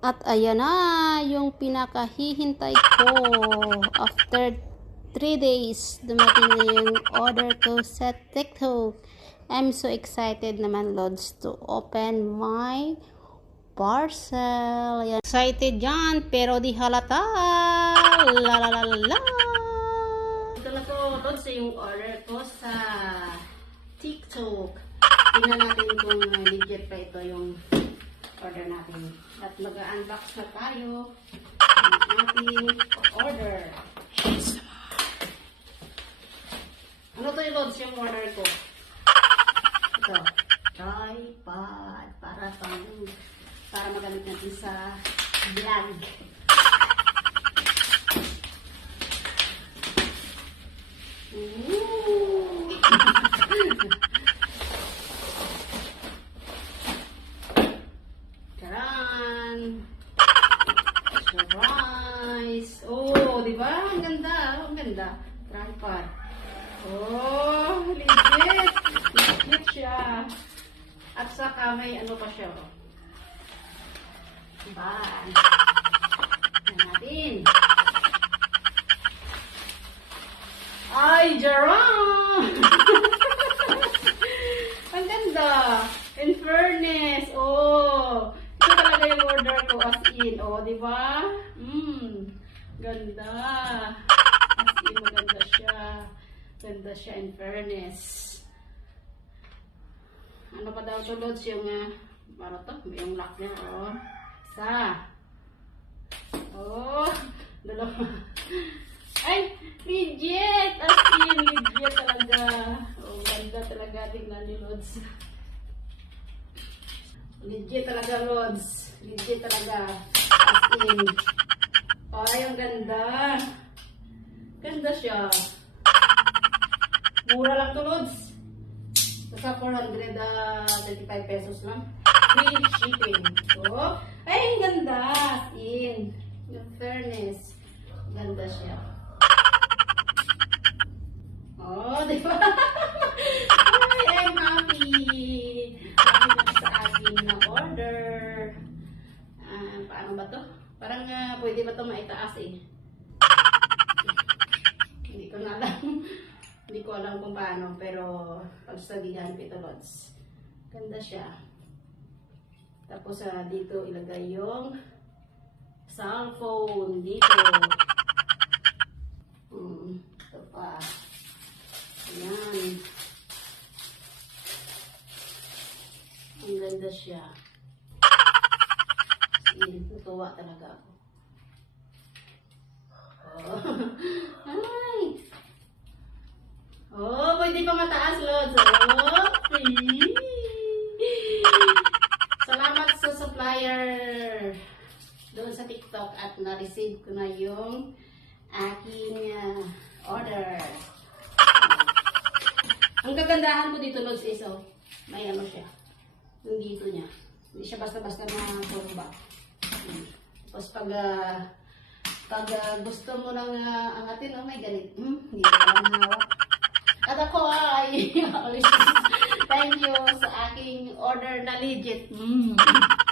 At ayan na yung pinakahihintay ko. After 3 days, dumating na yung order ko sa TikTok. I'm so excited naman, Lods, to open my parcel. Ayan. Excited yan, pero di halata. La la la la. Ito na po, Lods, yung order ko sa TikTok. Tingnan natin kung legit pa ito yung order natin. At mag-unbox na tayo ng ating order. Ano to yung Lods, yung order ko? Ito, tripod para magamit natin sa vlog. Charan! Surprise! Oh, di ba? Ang ganda. Ang ganda. Tripod. Oh, legit. Legit siya. At saka may ano pa siya. Diba? Yan natin. Ay, Jerome! Ang ganda. In fairness. Oh. Ito talaga yung order ko as in. Oh, diba? Ganda. As in, maganda siya. Ganda siya in fairness. Ano pa daw ito, Lods? Yung, ano to? Yung lock niya, oh. Isa. Oh. Dalawa. Ay, legit! As in, legit talaga. Oh, ganda talaga. Tingnan niyo, Lods. Legit talaga, Lods. Legit talaga. As in. Ay, ang ganda. Ganda siya. Mura lang to, Lods. Basta 425 pesos lang. Free shipping. So, ay, ang ganda. As in. In fairness. Ganda siya. Oh, di ba? Ay, I'm happy. Happy na sa aking na-order. Paano ba to? Parang pwede ba ito maitaas eh? Hindi ko na alam. Hindi ko alam kung paano, pero pagsabihan ko ito, Lods. Ganda siya. Tapos dito ilagay yung cellphone dito. Ito pa. Ayan. Ang ganda siya. Natuwa talaga ako. Oh. Ay! Oh, pwede pa mataas, Lods. Oh, salamat sa supplier doon sa TikTok at na-receive ko na yung aking order. Ang kagandahan ko dito, Lods, is may ano siya. Yung dito niya. Hindi siya basta-basta na turba. Tapos pag gusto mo lang angatin, may ganit. Hindi ko lang hawak. At ako ay thank you sa aking order na legit.